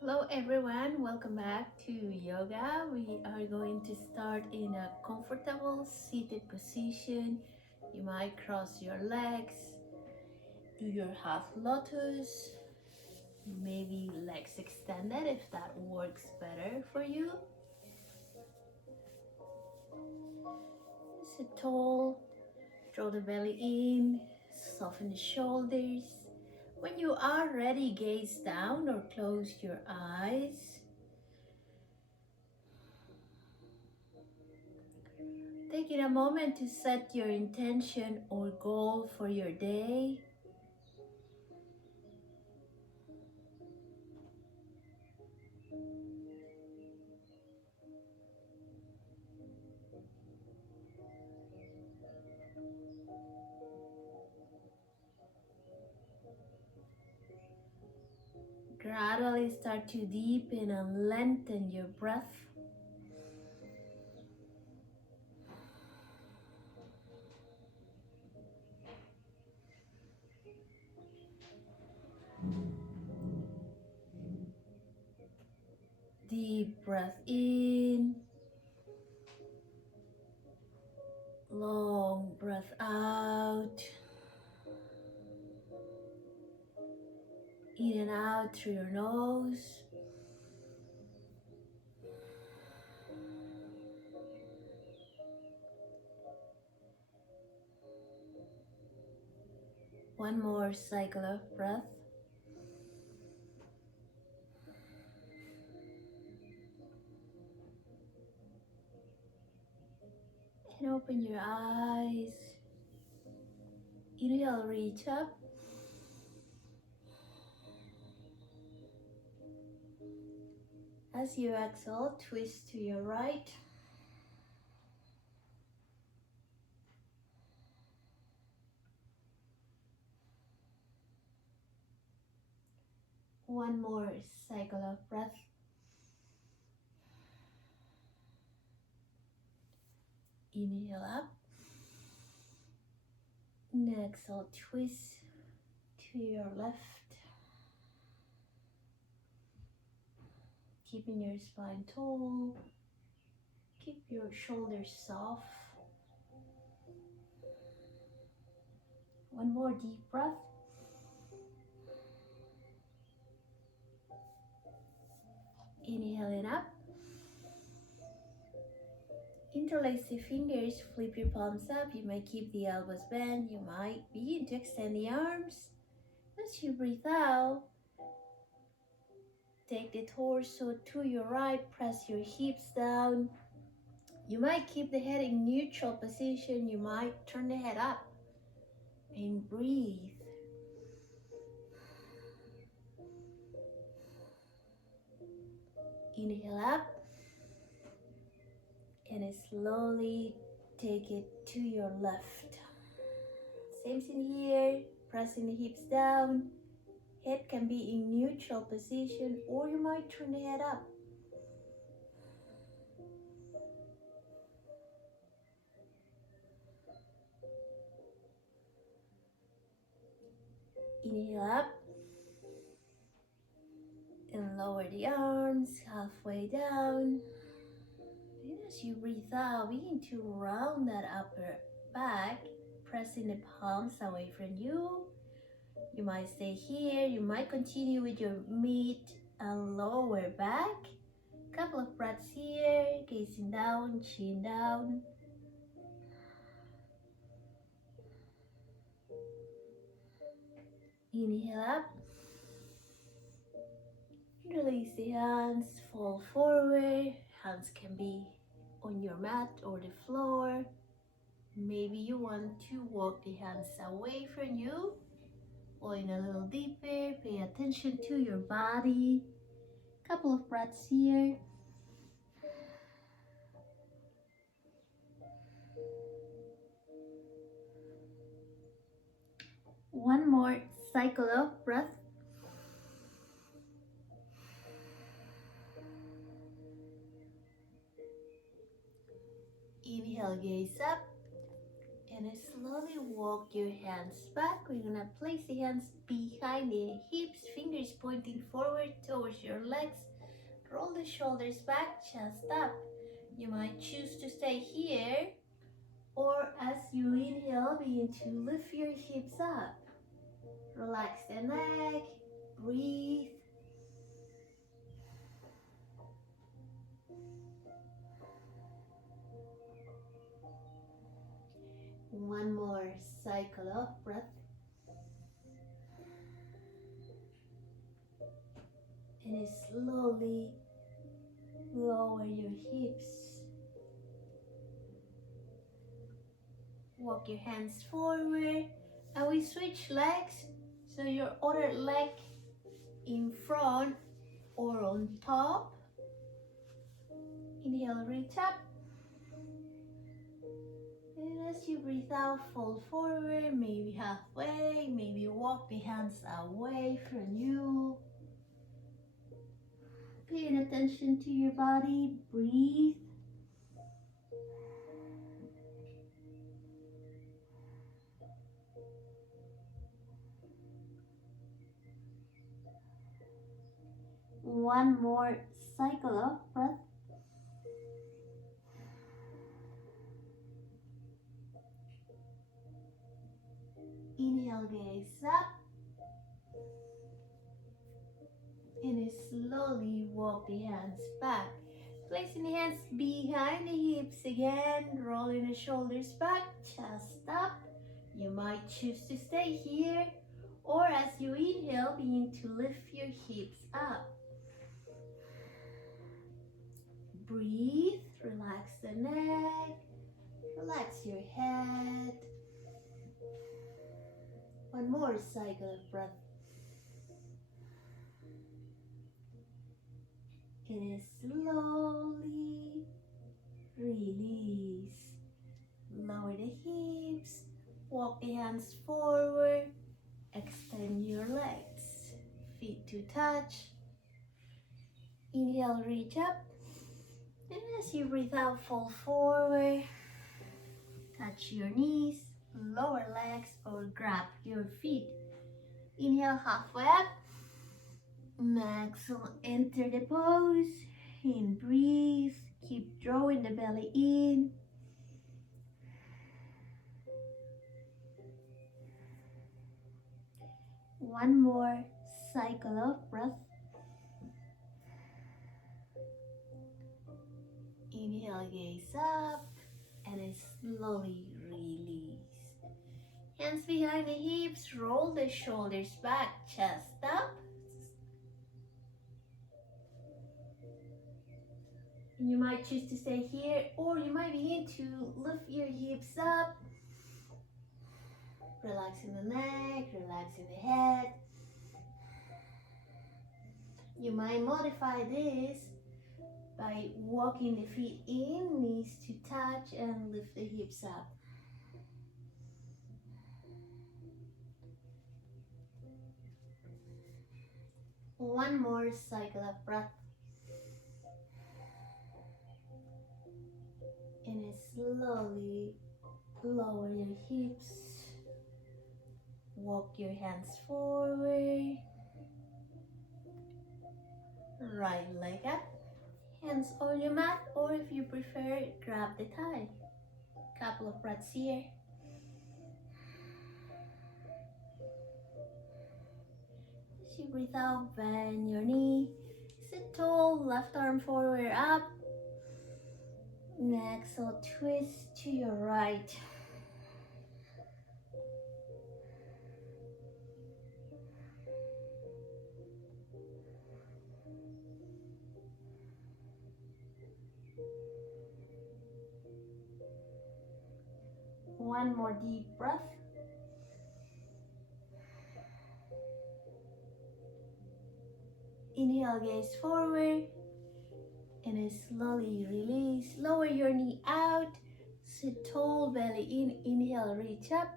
Hello everyone, welcome back to yoga. We are going to start in a comfortable seated position. You might cross your legs, do your half lotus, maybe legs extended if that works better for you. Sit tall, draw the belly in, soften the shoulders. When you are ready, gaze down or close your eyes. Taking a moment to set your intention or goal for your day. Gradually start to deepen and lengthen your breath. Deep breath in, long breath out, in and out through your nose. One more cycle of breath. And open your eyes. Inhale, reach up. As you exhale, twist to your right. One more cycle of breath. Inhale up. Exhale, twist to your left. Keeping your spine tall. Keep your shoulders soft. One more deep breath. Inhale it up. Interlace the fingers, flip your palms up. You might keep the elbows bent. You might begin to extend the arms. As you breathe out, take the torso to your right. Press your hips down. You might keep the head in neutral position. You might turn the head up and breathe. Inhale up and slowly take it to your left. Same thing here, pressing the hips down. Head can be in neutral position or you might turn the head up. Inhale up and lower the arms halfway down. And as you breathe out, begin to round that upper back, pressing the palms away from you. You might stay here. You might continue with your mid and lower back. Couple of breaths here, gazing down, chin down. Inhale up. Release the hands, fall forward. Hands can be on your mat or the floor. Maybe you want to walk the hands away from you. Going a little deeper, pay attention to your body. Couple of breaths here. One more cycle of breath. Inhale, gaze up. And slowly walk your hands back. We're gonna place the hands behind the hips, fingers pointing forward towards your legs. Roll the shoulders back, chest up. You might choose to stay here, or as you inhale, begin to lift your hips up. Relax the neck, breathe. One more cycle of breath. And slowly lower your hips. Walk your hands forward. And we switch legs. So your other leg in front or on top. Inhale, reach up. And as you breathe out, fold forward, maybe halfway, maybe walk the hands away from you. Paying attention to your body, breathe. One more cycle of breath. Inhale, gaze up. And slowly walk the hands back. Placing the hands behind the hips again, rolling the shoulders back, chest up. You might choose to stay here, or as you inhale, begin to lift your hips up. Breathe, relax the neck, relax your head. One more cycle of breath. And slowly release. Lower the hips, walk the hands forward, extend your legs, feet to touch. Inhale, reach up. And as you breathe out, fall forward. Touch your knees, lower legs, or grab your feet. Inhale, halfway up. Exhale, enter the pose. And breathe. Keep drawing the belly in. One more cycle of breath. Inhale, gaze up, and slowly release. Hands behind the hips, roll the shoulders back, chest up. You might choose to stay here, or you might begin to lift your hips up. Relaxing the neck, relaxing the head. You might modify this by walking the feet in, knees to touch, and lift the hips up. One more cycle of breath. And slowly lower your hips. Walk your hands forward. Right leg up. Hands on your mat, or if you prefer, grab the thigh. Couple of breaths here. As you breathe out, bend your knee. Sit tall, left arm forward up. Exhale, twist to your right. One more deep breath. Inhale, gaze forward. And slowly release. Lower your knee out. Sit tall, belly in. Inhale, reach up.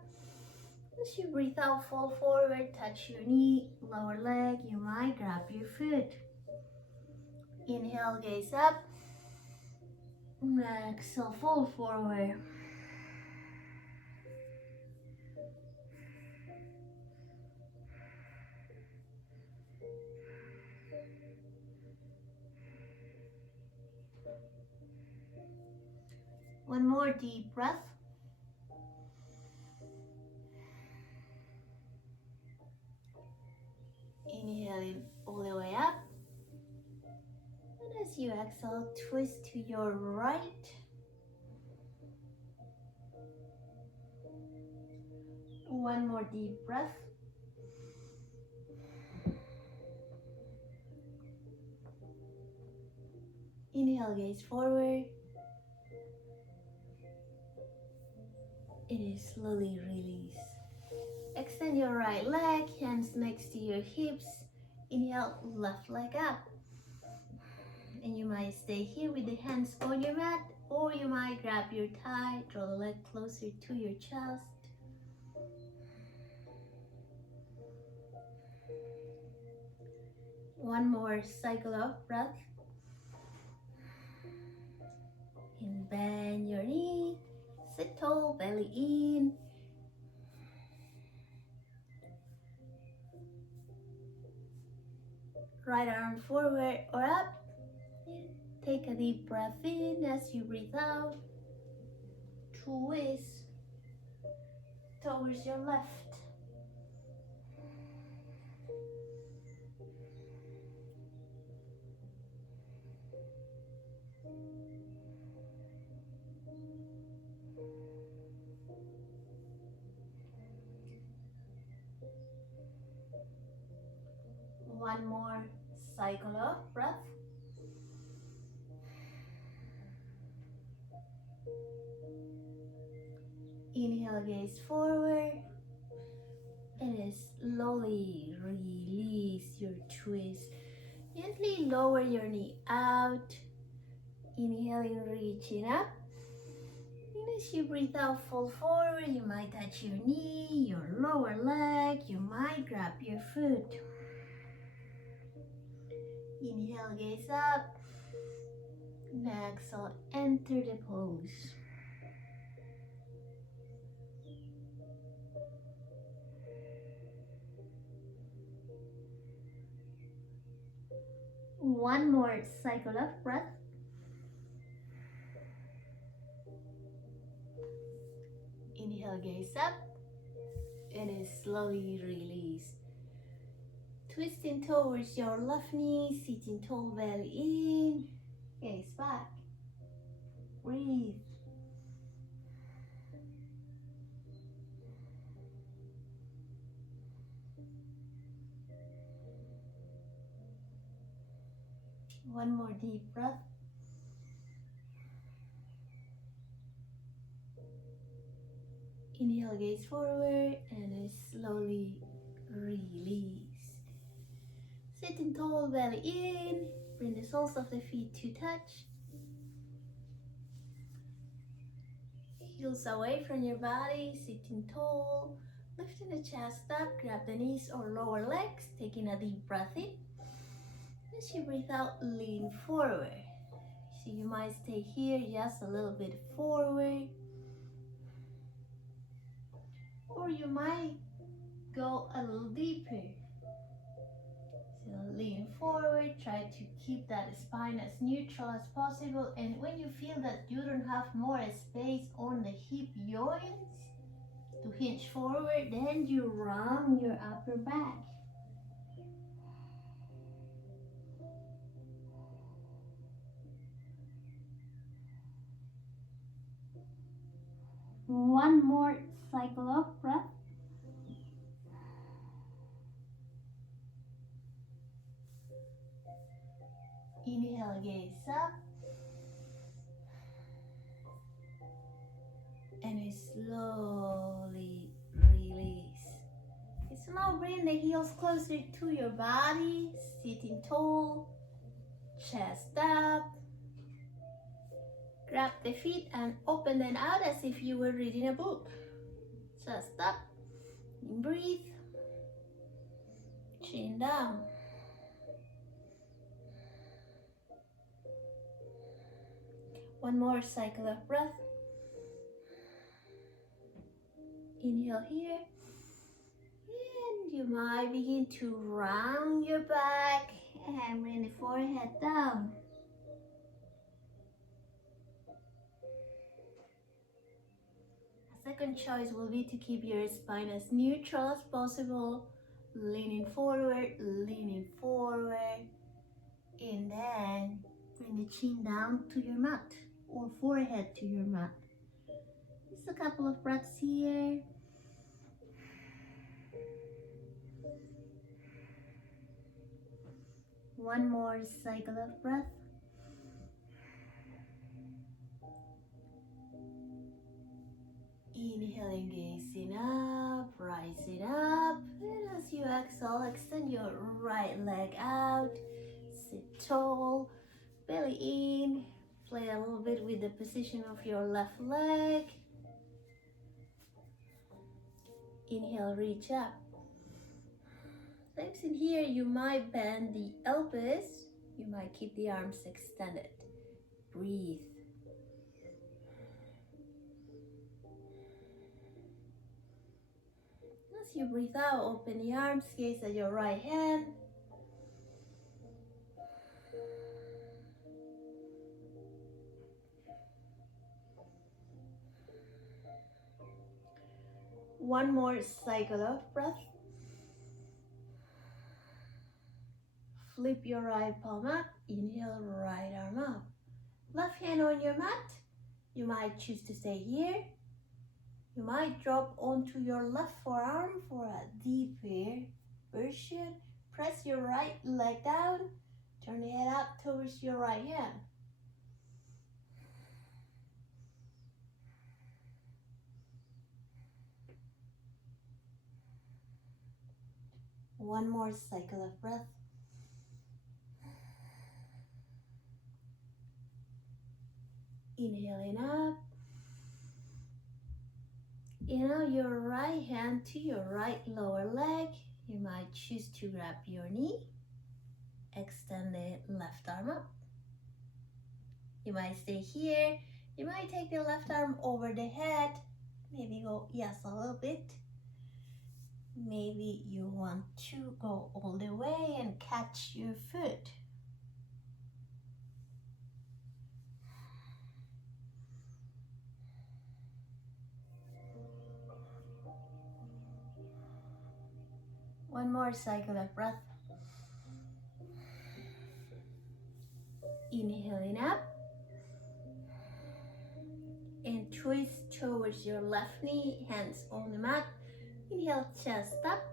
As you breathe out, fall forward. Touch your knee, lower leg. You might grab your foot. Inhale, gaze up. Exhale, fall forward. One more deep breath. Inhaling all the way up. And as you exhale, twist to your right. One more deep breath. Inhale, gaze forward. And slowly release. Extend your right leg, hands next to your hips. Inhale, left leg up. And you might stay here with the hands on your mat, or you might grab your thigh, draw the leg closer to your chest. One more cycle of breath. And bend your knee, sit tall, belly in. Right arm forward or up. And take a deep breath in as you breathe out. Twist towards your left. One more cycle of breath. Inhale, gaze forward. And slowly release your twist. Gently lower your knee out. Inhaling, reaching up. And as you breathe out, fall forward. You might touch your knee, your lower leg. You might grab your foot. Inhale, gaze up. And exhale, enter the pose. One more cycle of breath. Inhale, gaze up. And slowly release. Twisting towards your left knee, sitting tall, belly in. Gaze back. Breathe. One more deep breath. Inhale, gaze forward, and slowly release. Sitting tall, belly in. Bring the soles of the feet to touch. Heels away from your body, sitting tall. Lifting the chest up, grab the knees or lower legs, taking a deep breath in. As you breathe out, lean forward. So you might stay here just a little bit forward. Or you might go a little deeper. So lean forward, try to keep that spine as neutral as possible. And when you feel that you don't have more space on the hip joints to hinge forward, then you round your upper back. One more cycle of breath. Inhale, gaze up. And slowly release. So now bring the heels closer to your body, sitting tall, chest up. Grab the feet and open them out as if you were reading a book. Chest up, breathe, chin down. One more cycle of breath. Inhale here. And you might begin to round your back and bring the forehead down. second choice will be to keep your spine as neutral as possible, leaning forward, and then bring the chin down to your mat or forehead to your mat. Just a couple of breaths here. One more cycle of breath. Inhaling, gazing up, rising up. And as you exhale, extend your right leg out. Sit tall, belly in. Play a little bit with the position of your left leg. Inhale, reach up. Times in here, you might bend the elbows. You might keep the arms extended. Breathe. As you breathe out, open the arms, gaze at your right hand. One more cycle of breath. Flip your right palm up. Inhale, right arm up. Left hand on your mat. You might choose to stay here. You might drop onto your left forearm for a deeper version. Press your right leg down. Turn the head up towards your right hand. One more cycle of breath. Inhaling up. Inhale your right hand to your right lower leg. You might choose to grab your knee. Extend the left arm up. You might stay here. You might take the left arm over the head. Maybe go, yes, a little bit. Maybe you want to go all the way and catch your foot. One more cycle of breath. Inhaling up. And twist towards your left knee, hands on the mat. Inhale, chest up.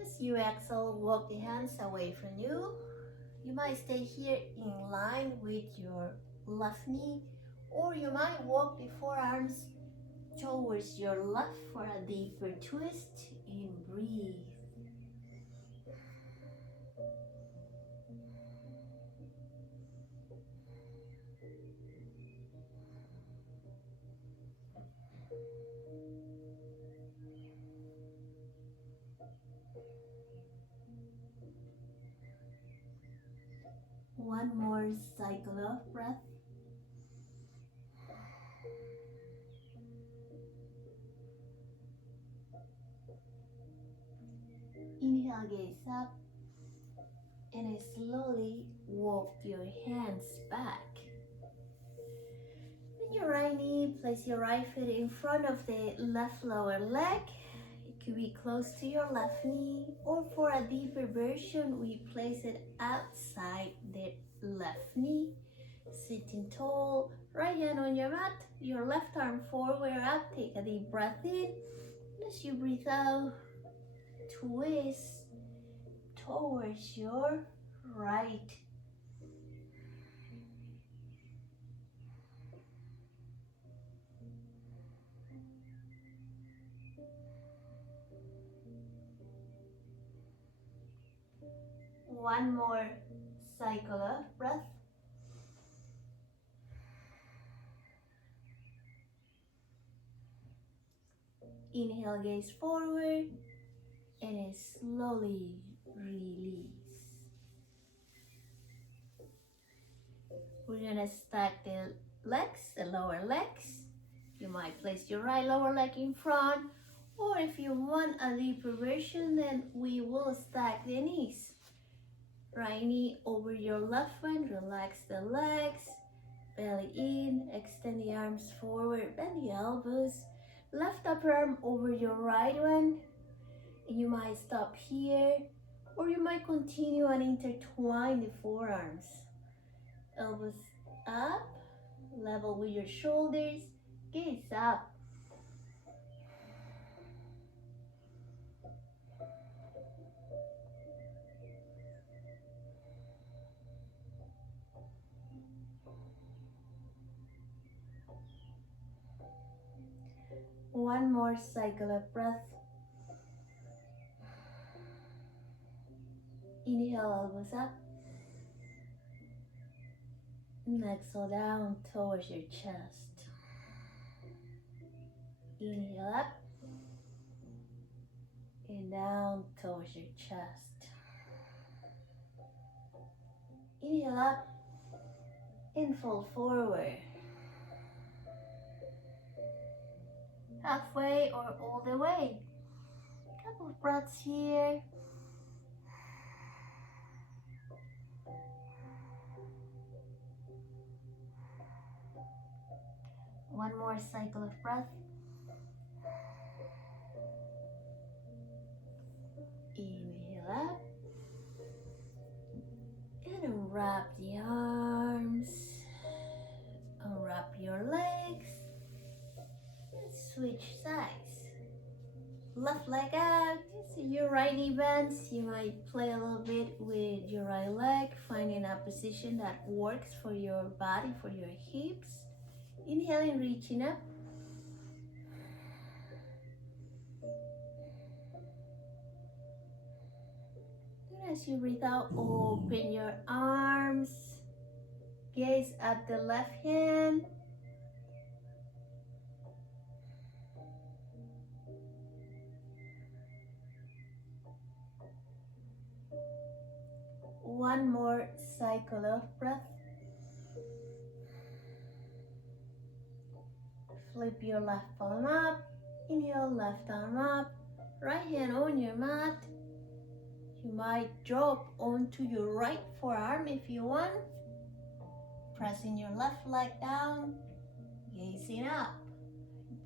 As you exhale, walk the hands away from you. You might stay here in line with your left knee, or you might walk the forearms towards your left for a deeper twist and breathe. One more cycle of breath. Inhale, gaze up, and slowly walk your hands back. Bend your right knee, place your right foot in front of the left lower leg. It could be close to your left knee, or for a deeper version, we place it outside the left knee. Sitting tall, right hand on your mat, your left arm forward up. Take a deep breath in. As you breathe out, twist towards your right. One more cycle of breath. Inhale, gaze forward, and slowly release. We're gonna stack the legs, the lower legs. You might place your right lower leg in front, or if you want a deeper version, then we will stack the knees. Right knee over your left one, relax the legs, belly in, extend the arms forward, bend the elbows, left upper arm over your right one. You might stop here, or you might continue and intertwine the forearms. Elbows up, level with your shoulders, gaze up. One more cycle of breath. Inhale, elbows up. And exhale down towards your chest. Inhale up. And down towards your chest. Inhale up. And fold forward. Halfway or all the way. Couple of breaths here. One more cycle of breath. Inhale up. And unwrap the arms. Unwrap your legs. And switch sides. Left leg out. So your right knee bends. You might play a little bit with your right leg, finding a position that works for your body, for your hips. Inhaling, reaching up. And as you breathe out, open your arms. Gaze at the left hand. One more cycle of breath. Flip your left palm up. Inhale, left arm up. Right hand on your mat. You might drop onto your right forearm if you want. Pressing your left leg down. Gazing up.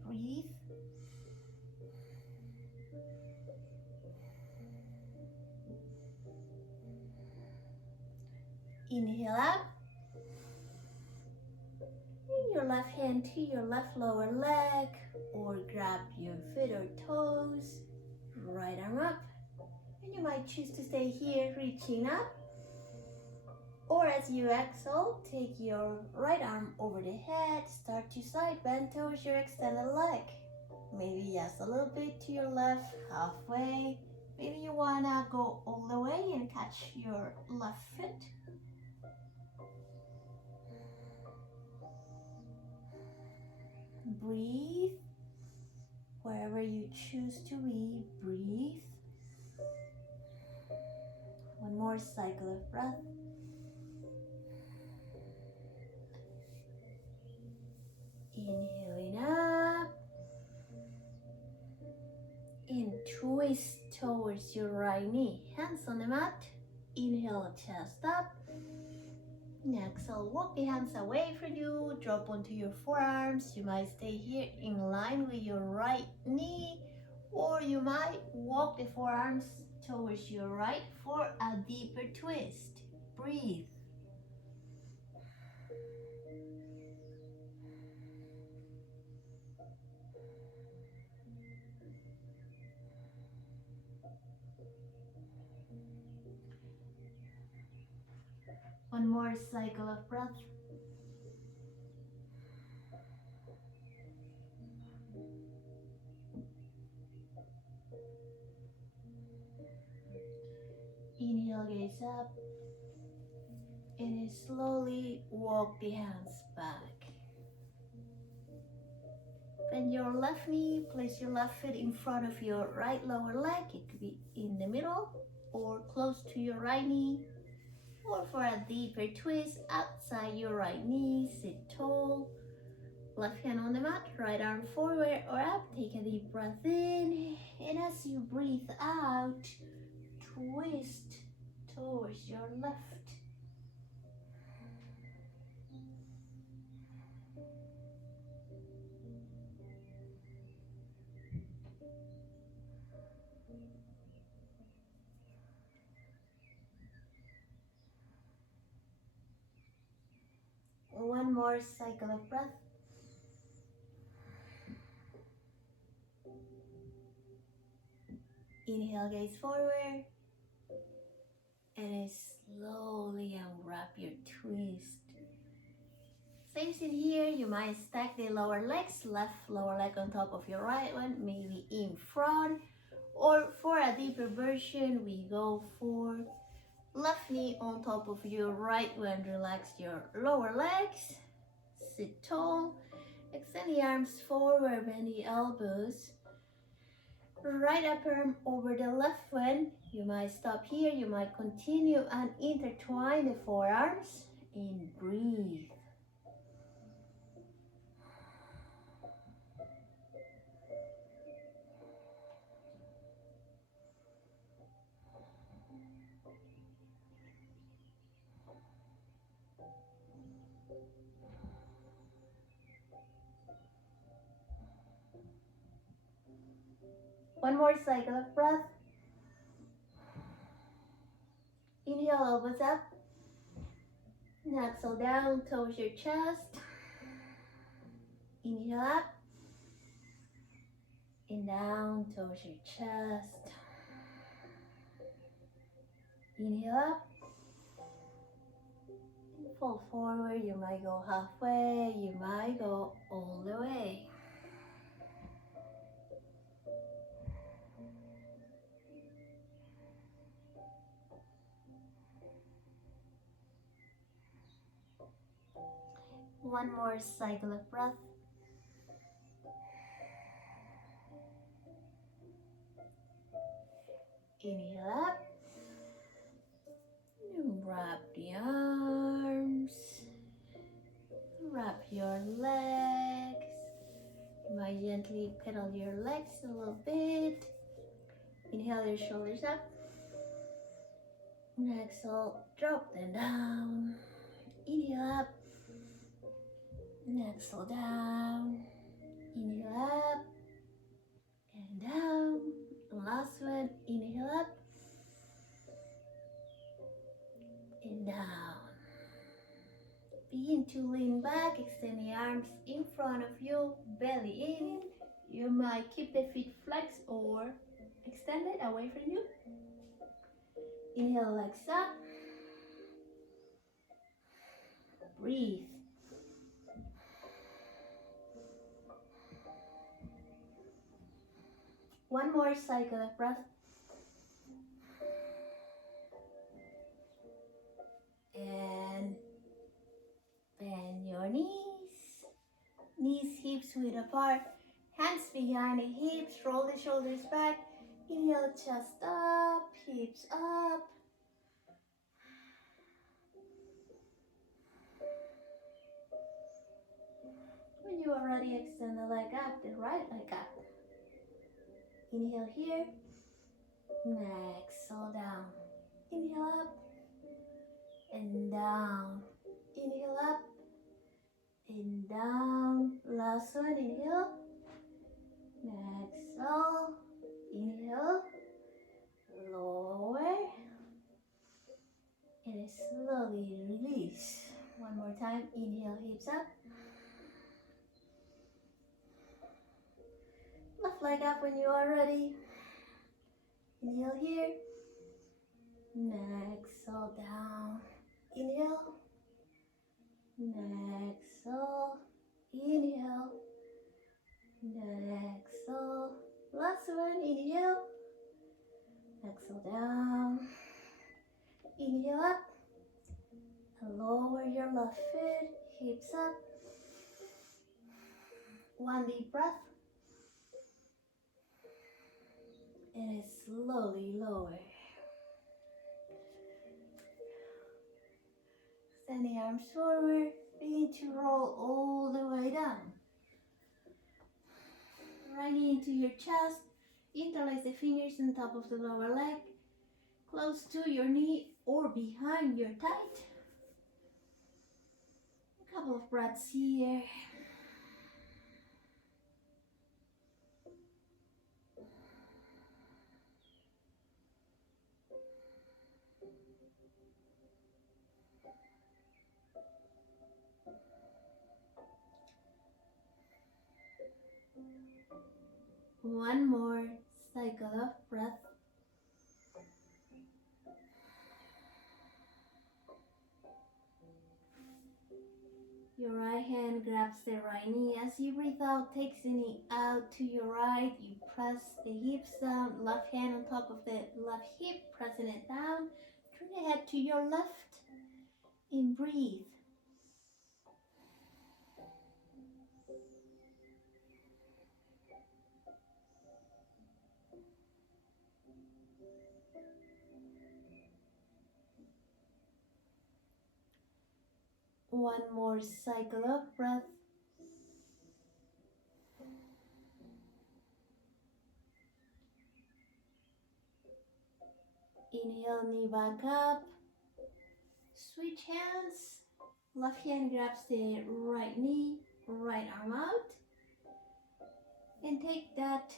Breathe. Inhale up. Bring your left hand to your left lower leg or grab your foot or toes. Right arm up. And you might choose to stay here, reaching up. Or as you exhale, take your right arm over the head, start to side bend towards your extended leg. Maybe just a little bit to your left, halfway. Maybe you wanna go all the way and catch your left foot. Breathe. Wherever you choose to be, breathe. One more cycle of breath. Inhaling up. And twist towards your right knee. Hands on the mat. Inhale, chest up. Exhale, walk the hands away from you. Drop onto your forearms. You might stay here in line with your right knee. Or you might walk the forearms towards your right for a deeper twist. Breathe. One more cycle of breath. Inhale, gaze up. And slowly walk the hands back. Bend your left knee, place your left foot in front of your right lower leg. It could be in the middle or close to your right knee. Or for a deeper twist, outside your right knee, sit tall. Left hand on the mat, right arm forward or up. Take a deep breath in. And as you breathe out, twist towards your left. One more cycle of breath. Inhale, gaze forward. And slowly unwrap your twist. Same thing here, you might stack the lower legs, left lower leg on top of your right one, maybe in front. Or for a deeper version, we go for left knee on top of your right one. Relax your lower legs, sit tall, extend the arms forward, bend the elbows. Right upper arm over the left one. You might stop here, you might continue and intertwine the forearms and breathe. One more cycle of breath. Inhale, elbows up. And exhale down towards your chest. Inhale up. And down towards your chest. Inhale up. And fold forward. You might go halfway. You might go all the way. One more cycle of breath. Inhale up. And wrap the arms. Wrap your legs. You might gently pedal your legs a little bit. Inhale your shoulders up. And exhale, drop them down. Inhale up. And exhale down. Inhale up. And down. And last one, inhale up. And down. Begin to lean back, extend the arms in front of you, belly in. You might keep the feet flexed or extended away from you. Inhale, legs up. Breathe. One more cycle of breath. And bend your knees. Knees, hips width apart. Hands behind the hips. Roll the shoulders back. Inhale, chest up, hips up. When you are ready, extend the leg up, the right leg up. Inhale here. Exhale down. Inhale up and down. Inhale up and down. Last one, inhale. Exhale. Inhale. Lower. And slowly release. One more time. Inhale, hips up. Left leg up when you are ready. Inhale here. Exhale down. Inhale. Exhale. Inhale. Exhale. Last one. Inhale. Exhale down. Inhale up. Lower your left foot. Hips up. One deep breath. And slowly lower. Extend the arms forward. Begin to roll all the way down. Right knee into your chest. Interlace the fingers on top of the lower leg. Close to your knee or behind your thigh. A couple of breaths here. One more cycle of breath. Your right hand grabs the right knee. As you breathe out, takes the knee out to your right. You press the hips down, left hand on top of the left hip, pressing it down. Turn the head to your left and breathe. One more cycle of breath. Inhale, knee back up. Switch hands. Left hand grabs the right knee, right arm out. And take that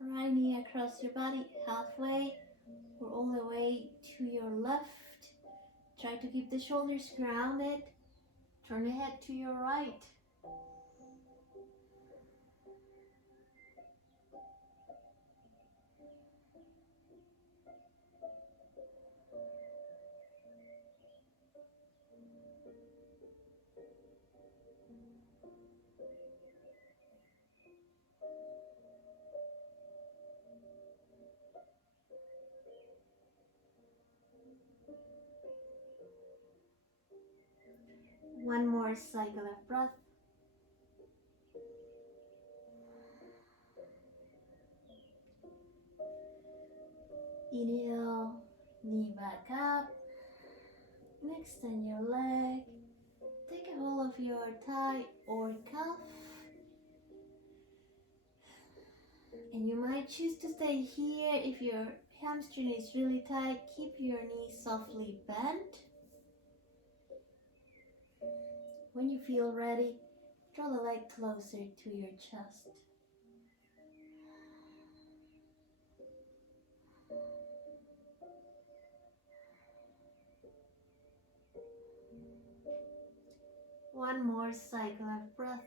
right knee across your body halfway or all the way to your left. Try to keep the shoulders grounded. Turn the head to your right. One more cycle of breath. Inhale, knee back up. And extend your leg. Take a hold of your thigh or calf. And you might choose to stay here. If your hamstring is really tight, keep your knee softly bent. When you feel ready, draw the leg closer to your chest. One more cycle of breath.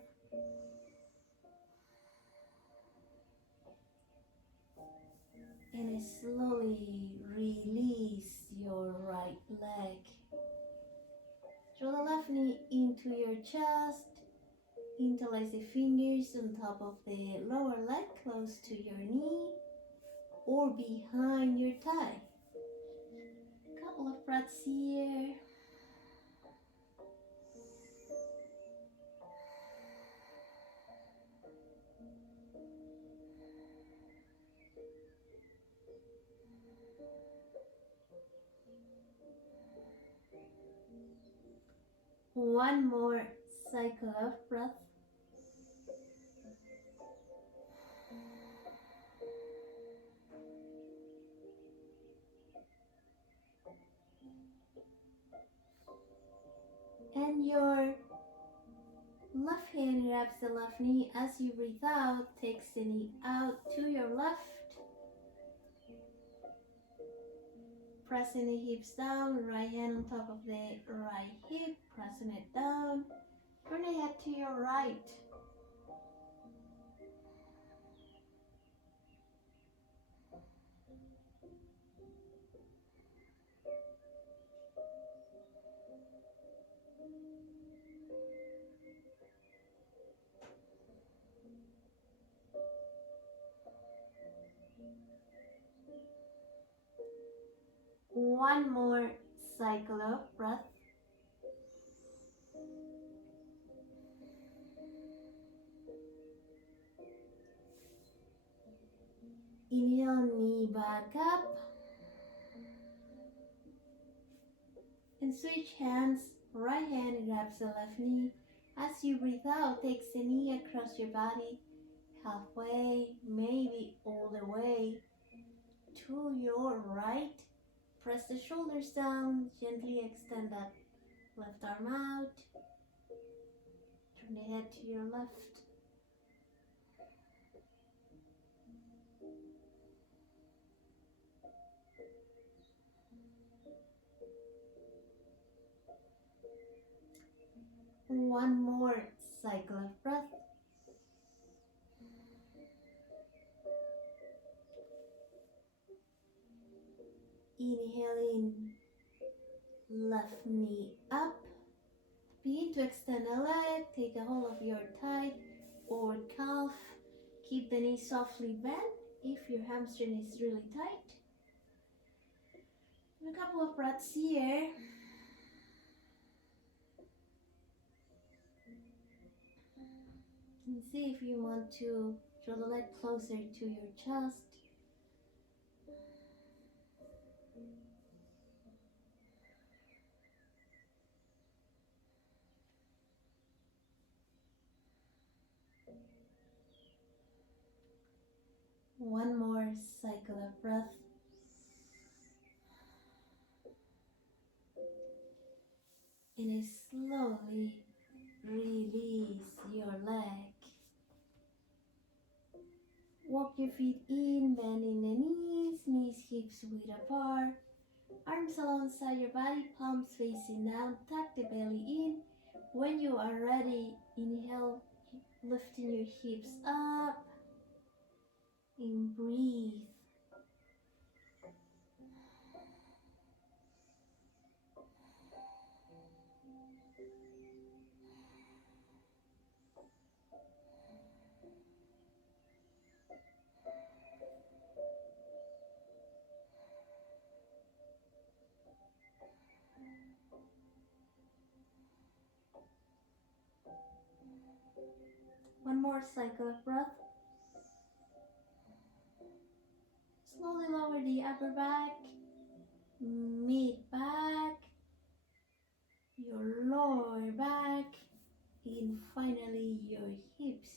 And slowly release your right leg. Draw the left knee into your chest. Interlace the fingers on top of the lower leg close to your knee or behind your thigh. Couple of breaths here. One more cycle of breath. And your left hand grabs the left knee. As you breathe out, takes the knee out to your left. Pressing the hips down, right hand on top of the right hip, pressing it down. Turn the head to your right. One more cycle of breath. Inhale, knee back up. And switch hands. Right hand grabs the left knee. As you breathe out, takes the knee across your body, halfway, maybe all the way to your right. Press the shoulders down, gently extend that left arm out. Turn the head to your left. One more cycle of breath. Inhale in, left knee up. Begin to extend the leg, take a hold of your thigh or calf. Keep the knee softly bent if your hamstring is really tight. And a couple of breaths here. And see if you want to draw the leg closer to your chest. One more cycle of breath. And slowly release your leg. Walk your feet in, bending the knees, hips width apart. Arms alongside your body, palms facing down, tuck the belly in. When you are ready, inhale, lifting your hips up, and breathe. One more cycle of breath. Slowly lower the upper back, mid back, your lower back, and finally your hips.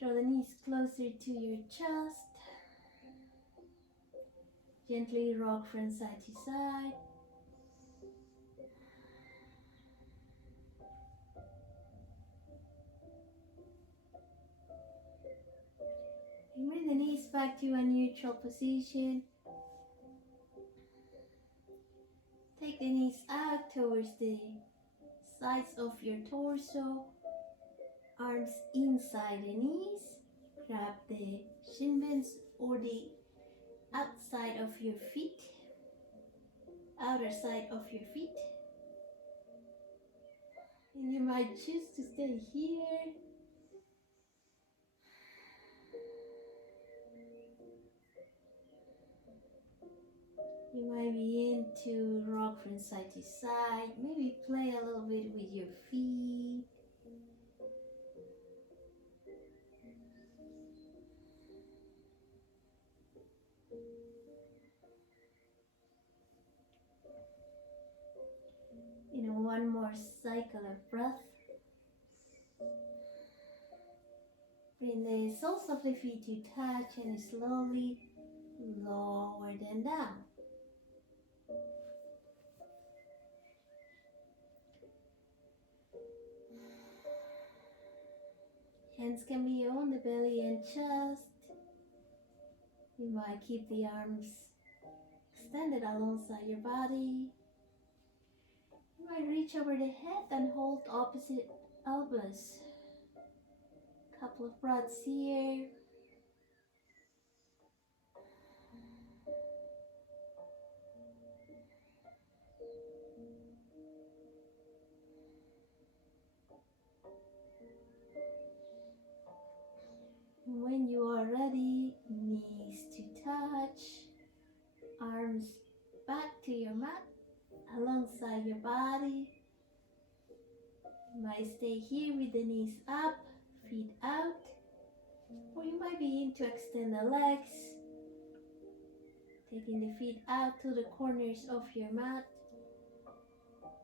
Draw the knees closer to your chest. Gently rock from side to side. And bring the knees back to a neutral position. Take the knees out towards the sides of your torso. Arms inside the knees. Grab the shin bends or the outside of your feet. Outer side of your feet. And you might choose to stay here. You might begin to rock from side to side. Maybe play a little bit with your feet. One more cycle of breath. Bring the soles of the feet to touch and slowly lower them down. Hands can be on the belly and chest. You might keep the arms extended alongside your body. You might reach over the head and hold opposite elbows. Couple of breaths here. When you are ready, knees to touch, arms back to your mat, alongside your body. You might stay here with the knees up, feet out, or you might begin to extend the legs, taking the feet out to the corners of your mat,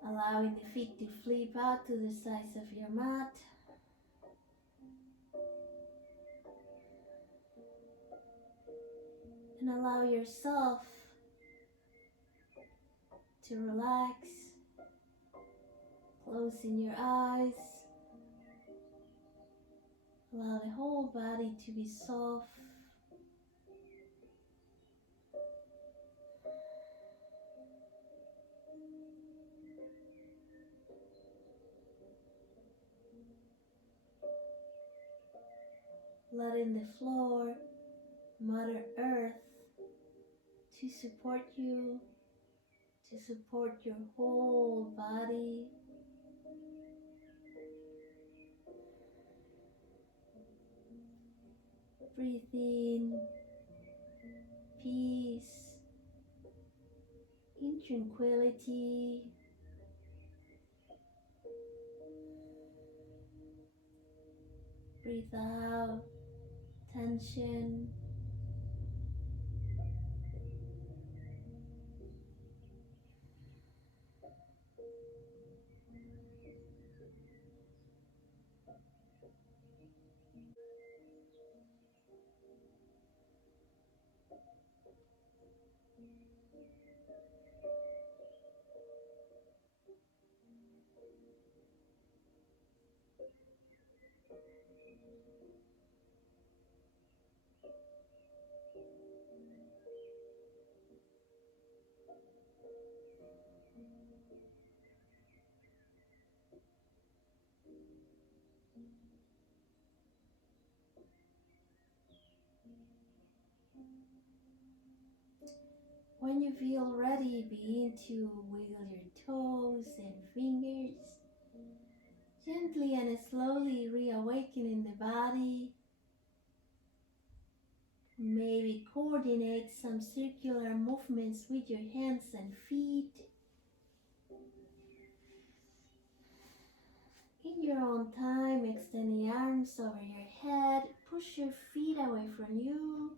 allowing the feet to flip out to the sides of your mat. And allow yourself to relax, closing your eyes. Allow the whole body to be soft. Letting the floor Mother Earth to support you, to support your whole body. Breathe in peace, in tranquility. Breathe out tension. When you feel ready, begin to wiggle your toes and fingers, gently and slowly reawakening the body. Maybe coordinate some circular movements with your hands and feet. In your own time, extend the arms over your head, push your feet away from you.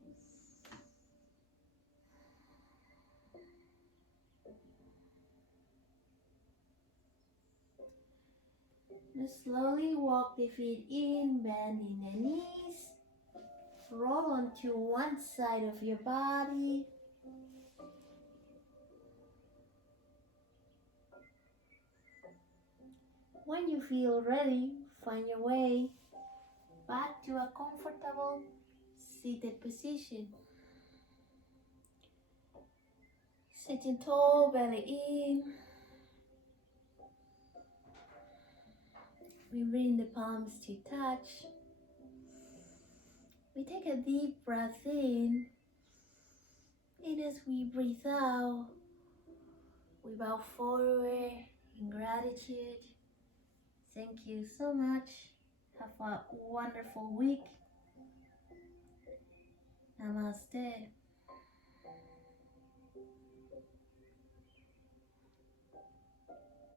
Now slowly walk the feet in, bending the knees. Roll onto one side of your body. When you feel ready, find your way back to a comfortable seated position. Sitting tall, belly in. We bring the palms to touch. We take a deep breath in. And as we breathe out, we bow forward in gratitude. Thank you so much. Have a wonderful week. Namaste.